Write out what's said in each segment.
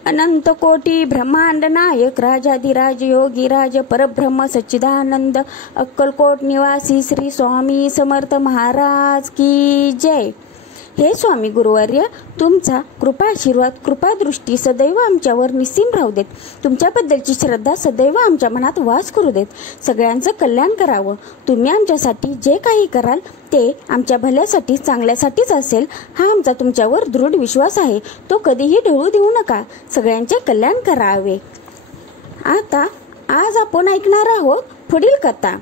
अनंत कोटी ब्रह्मांड नायक राजाधिराज योगीराज परब्रह्म सच्चिदानंद अक्कलकोट निवासी श्री स्वामी समर्थ महाराज की जय। हे स्वामी गुरुवर्य, तुमचा कृपाशीर्वाद कृपादृष्टी सदैव आमच्यावर निस्सीम राहू देत। तुमच्याबद्दलची श्रद्धा सदैव आमच्या मनात वास करू देत। सगळ्यांचं कल्याण करावं। तुम्ही आमच्यासाठी जे काही कराल ते आमच्या भल्यासाठी चांगल्यासाठीच असेल, हा आमचा तुमच्यावर दृढ विश्वास आहे। तो कधीही ढळू देऊ नका। सगळ्यांचे कल्याण करावे। आता आज आपण ऐकणार आहोत पुढील कथा,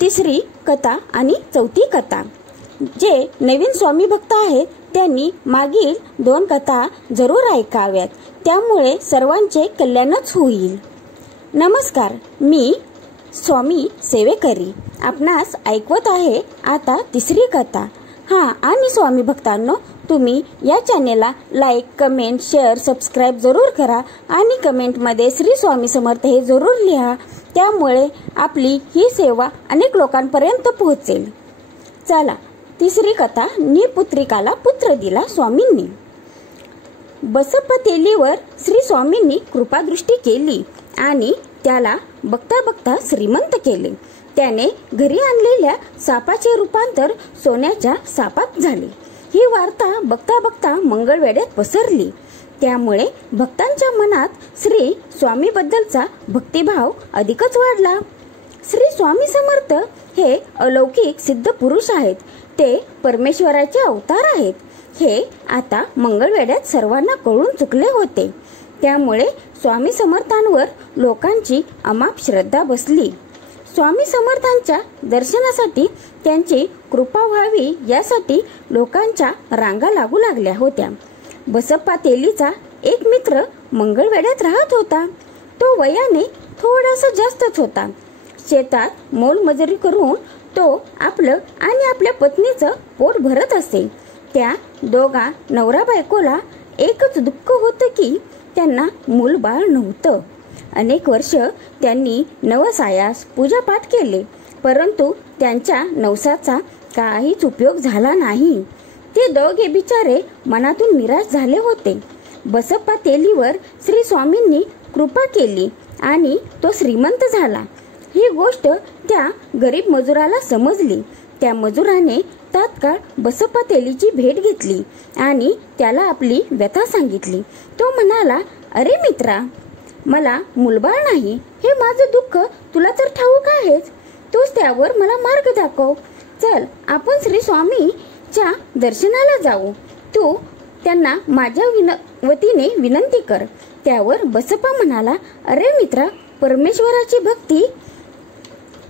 तिसरी कथा आणि चौथी कथा। जे नवीन स्वामी भक्त आहेत त्यांनी मागील 2 कथा जरूर ऐकाव्यात, त्यामुळे सर्वांचे कल्याणच होईल। नमस्कार, मी स्वामी सेवेकरी आपणास ऐकवत आहे आता तिसरी कथा। आणि स्वामी भक्तांनो, तुम्ही या चॅनेलला लाईक, कमेंट, शेअर, सबस्क्राईब जरूर करा आणि कमेंटमध्ये श्री स्वामी समर्थ हे जरूर लिहा। त्यामुळे आपली ही सेवा अनेक लोकांपर्यंत पोहोचेल। चला, तिसरी कथा। निपुत्रिकाला पुत्र दिला स्वामींनी। बसप्पा तेलीवर श्री स्वामींनी कृपादृष्टी केली आणि त्याला बघता बघता श्रीमंत केले। त्याने घरी आणलेल्या सापाचे रूपांतर सोन्याच्या सापात झाले। ही वार्ता बघता बघता मंगळवेढ्यात पसरली। त्यामुळे भक्तांच्या मनात श्री स्वामी बद्दलचा भक्तिभाव अधिकच वाढला। श्री स्वामी समर्थ हे अलौकिक सिद्ध पुरुष आहेत। ते परमेश्वराचे अवतार आहेत। हे आता मंगळवेढ्यात सर्वांना कळून चुकले होते। त्यामुळे स्वामी समर्थांवर लोकांची अमाप श्रद्धा बसली। स्वामी समर्थांच्या दर्शनासाठी त्यांची कृपा व्हावी यासाठी लोकांच्या रांगा लागू लागल्या होत्या। बसप्पा तेलीचा एक मित्र मंगळवेढ्यात राहत होता। तो वयाने थोडासा जास्तच होता। शेतात मोलमजुरी करून तो आपलं आणि आपल्या पत्नीचं पोट भरत असे। त्या दोघा नवरा बायकोला एकच दुःख होतं की त्यांना मूलबाळ नव्हतं। अनेक वर्ष त्यांनी नवसायास पूजापाठ केले, परंतु त्यांच्या नवसाचा काहीच उपयोग झाला नाही। ते दोघे बिचारे मनातून निराश झाले होते। बसप्पा तेलीवर श्री स्वामींनी कृपा केली आणि तो श्रीमंत झाला। ही गोष्ट त्या गरीब मजुराला समजली। त्या मजुराने तात्काळ बसप्पा तेलीची भेट घेतली आणि त्याला आपली व्यथा सांगितली। तो म्हणाला, अरे मित्रा, मला मुलबाळ नाही, हे माझं दुःख तुला तर ठाऊक आहेच। तूच त्यावर मला मार्ग दाखव। चल, आपण श्री स्वामीच्या दर्शनाला जाऊ। तू त्यांना माझ्या वतीने विनंती कर। त्यावर बसप्पा म्हणाला, अरे मित्रा, परमेश्वराची भक्ती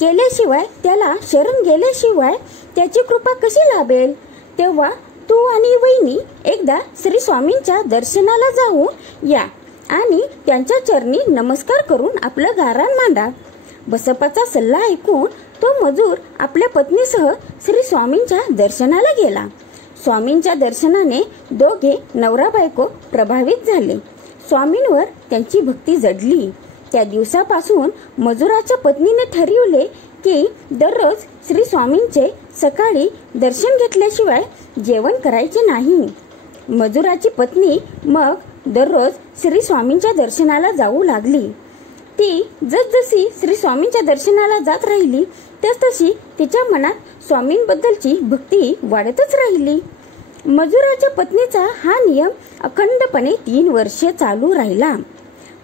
केल्याशिवाय, त्याला शरण गेल्याशिवाय त्याची कृपा कशी लाभेल? तेव्हा तू आणि वहिनी एकदा श्री स्वामींच्या दर्शनाला जाऊन या आणि त्यांच्या चरणी नमस्कार करून आपलं गाऱ्हाण मांडा। बसप्पाचा सल्ला ऐकून तो मजूर आपल्या पत्नीसह श्री स्वामींच्या दर्शनाला गेला। स्वामींच्या दर्शनाने दोघे नवरा बायको प्रभावित झाले। स्वामींवर त्यांची भक्ती जडली। त्या दिवसापासून मजुराच्या पत्नीने ठरविले की दररोज श्री स्वामींचे सकाळी दर्शन घेतल्याशिवाय जेवण करायचे नाही। मजुराची पत्नी मग दररोज श्री स्वामींच्या दर्शनाला जाऊ लागली। ती जसजशी श्री स्वामींच्या दर्शनाला जात राहिली तसतशी तिच्या मनात स्वामींबद्दलची भक्ती वाढतच राहिली। मजुराच्या पत्नीचा हा नियम अखंडपणे 3 वर्षे चालू राहिला,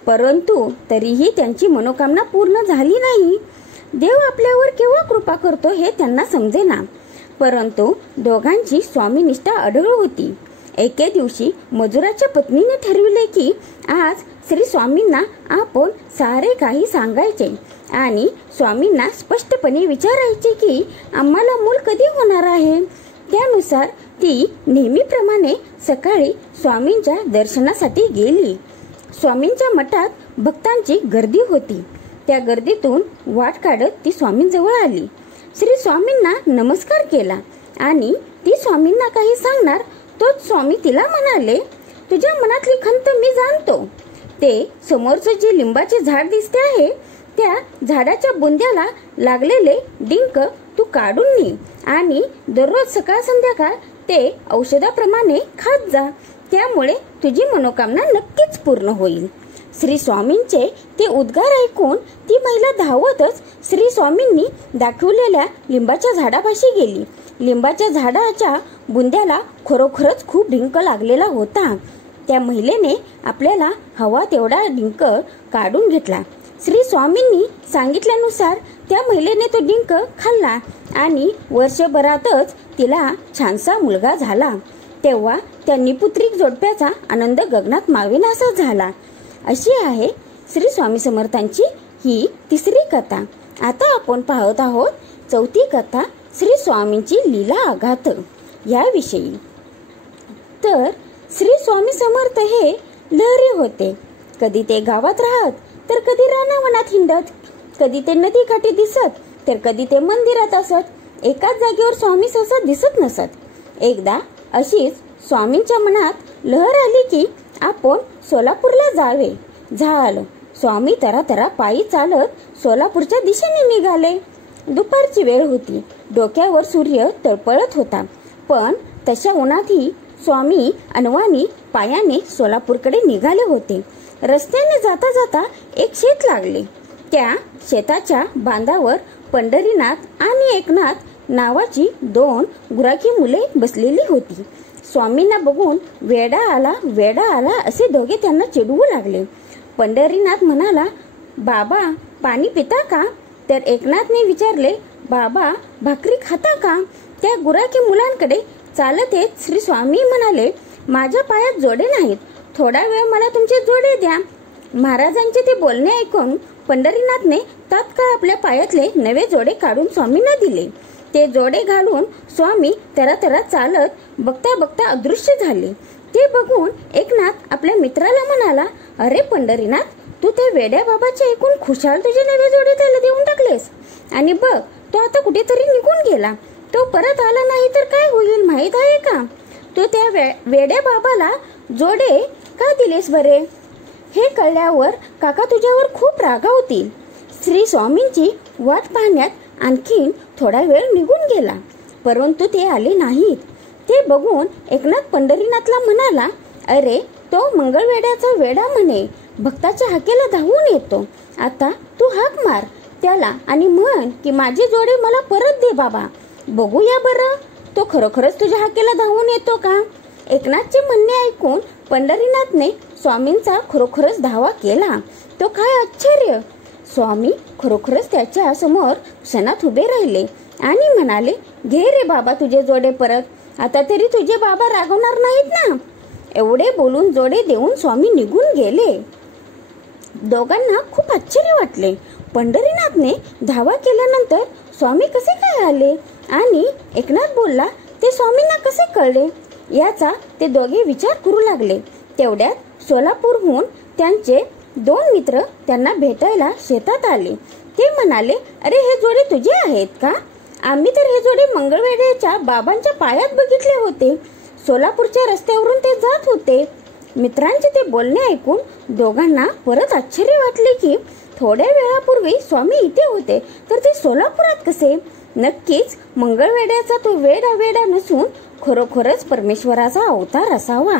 परंतु तरीही त्यांची मनोकामना पूर्ण झाली नाही। देव आपल्यावर केव्हा कृपा करतो हे त्यांना समजेना, परंतु दोघांची स्वामीनिष्ठा अढळ होती। एके दिवशी मजुराच्या पत्नीने ठरविले की आज श्री स्वामींना आपण सारे काही सांगायचे आणि स्वामींना स्पष्टपणे विचारायचे की आम्हाला मूल कधी होणार आहे। त्यानुसार ती नेहमीप्रमाणे सकाळी स्वामींच्या दर्शनासाठी गेली। स्वामींच्या मठात भक्तांची गर्दी होती। त्या गर्दीतून वाट काढत ती स्वामींजवळ आली। श्री स्वामींना नमस्कार केला आणि ती स्वामींना काही सांगणार तोच स्वामी तिला म्हणाले, तुझ्या मनातली खंत मी जाणतो। ते समोरचं जे लिंबाचे झाड दिसते आहे त्या झाडाच्या बुंद्याला लागलेले डिंक तू काढून ने आणि दररोज सकाळ संध्याकाळ ते औषधाप्रमाणे खात जा। त्यामुळे तुझी मनोकामना नक्कीच पूर्ण होईल. श्री स्वामींचे ते उद्गार ऐकून ती महिला धावतच श्री स्वामींनी दाखवलेल्या लिंबाच्या झाडापाशी गेली. लिंबाच्या झाडाच्या बुंद्याला खरोखरच खूप डिंक लागलेला होता. त्या महिलेने आपल्याला हवा तेवढा डिंक काढून घेतला. श्री स्वामींनी सांगितल्यानुसार त्या महिलेने तो डिंक खाल्ला आणि वर्षभरातच तिला छानसा मुलगा झाला. तेव्हा त्या निपुत्रिक जोडप्याचा आनंद गगनात मावेनासा झाला. अशी आहे श्री स्वामी समर्थांची ही तिसरी कथा. आता आपण पाहत आहोत चौथी कथा, श्री स्वामींची लीला आघात याविषयी. तर श्री स्वामी समर्थ हे लहरी होते. कधी ते गावात राहत तर कधी रानावनात हिंडत, कधी ते नदीकाठी दिसत तर कधी ते मंदिरात असत. एकाच जागेवर स्वामी सहसा दिसत नसत. एकदा अशीच स्वामींच्या मनात लहर आली की आपण सोलापूरला जावे. झालं, स्वामी तरातरा पायी चालत सोलापूरच्या दिशेने निघाले. दुपारची वेळ होती. डोक्यावर सूर्य तळपळत होता. पण तशा उन्हातही स्वामी अनवाणी पायाने सोलापूरकडे निघाले होते. रस्त्याने जाता जाता एक शेत लागले. त्या शेताच्या बांधावर पंढरीनाथ आणि एकनाथ नावाची 2 गुराखी मुले बसलेली होती. स्वामींना बघून वेडा आला वेडा आला असे दोघे त्यांना चिडवू लागले. पंढरीनाथ म्हणाला, बाबा पाणी पिता का? तर एकनाथने विचारले, बाबा भाकरी खाता का? त्या गुराखी मुलांकडे चालत येत श्री स्वामी म्हणाले, माझ्या पायात जोडे नाहीत, थोडा वेळ मला तुमचे जोडे द्या. महाराजांचे ते बोलणे ऐकून पंढरीनाथने तात्काळ आपल्या पायातले नवे जोडे काढून स्वामींना दिले. ते जोडे घालून स्वामी तरातरा चालत बघता बघता अदृश्य झाले. ते बघून एकनाथ आपल्या मित्राला म्हणाला, अरे पंढरीनाथ, तू त्या वेड्या बाबाचे ऐकून खुशाल तुझे नवे जोडे त्याला देऊन टाकलेस. आणि बघ, तो आता कुठेतरी निघून गेला. तो परत आला नाही तर काय होईल माहीत आहे का? तू त्या वेड्या बाबाला जोडे का दिलेस बरे? हे कळल्यावर काका तुझ्यावर खूप रागावतील. श्री स्वामींची वाट पाहण्यात आणखीन थोडा वेळ निघून गेला, परंतु ते आले नाहीत. ते बघून एकनाथ पंढरीनाथला म्हणाला, अरे तो मंगळवेड्याचा वेडा म्हणे, भक्ताच्या हाकेला धावून येतो. आता तू हाक मार त्याला आणि म्हण की माझे जोडे मला परत दे बाबा. बघूया बरं, तो खरोखरच तुझ्या हाकेला धावून येतो का? एकनाथचे म्हणणे ऐकून पंढरीनाथने स्वामींचा खरोखरच धावा केला. तो काय आश्चर्य! स्वामी खरोखरच त्याच्या समोर क्षणात उभे राहिले आणि म्हणाले, घे रे बाबा तुझे जोडे परत. आता तरी तुझे बाबा रागवणार नाहीत ना? एवढे बोलून जोडे देऊन स्वामी निघून गेले. दोघांना खूप आश्चर्य वाटले. पंढरीनाथने धावा केल्यानंतर स्वामी कसे काय आले आणि एकनाथ बोलला ते स्वामींना कसे कळले याचा ते दोघे विचार करू लागले. तेवढ्यात सोलापूरहून त्यांचे 2 मित्र त्यांना भेटायला शेतात आले. ते म्हणाले, अरे हे जोडे तुझे आहेत का? आम्ही तर हे जोडे मंगळवेड्याच्या बाबांच्या पायात बघितले होते. सोलापूरच्या रस्त्यावरून ते जात होते. मित्रांचे ते बोलणे ऐकून दोघांना परत आश्चर्य वाटले की थोड्या वेळापूर्वी स्वामी इथे होते तर ते सोलापुरात कसे? नक्कीच मंगळवेड्याचा तो वेडा नसून खरोखरच परमेश्वराचा अवतार असावा.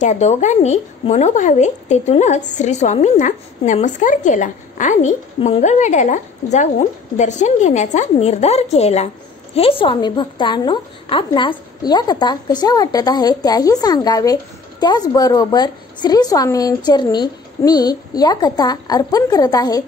त्या दोघांनी मनोभावे तेथूनच श्री स्वामींना नमस्कार केला आणि मंगळवेड्याला जाऊन दर्शन घेण्याचा निर्धार केला. हे स्वामी भक्तांनो, आपणास या कथा कशा वाटत आहेत त्याही सांगावे. त्याचबरोबर श्री स्वामींचरणी मी या कथा अर्पण करत आहे.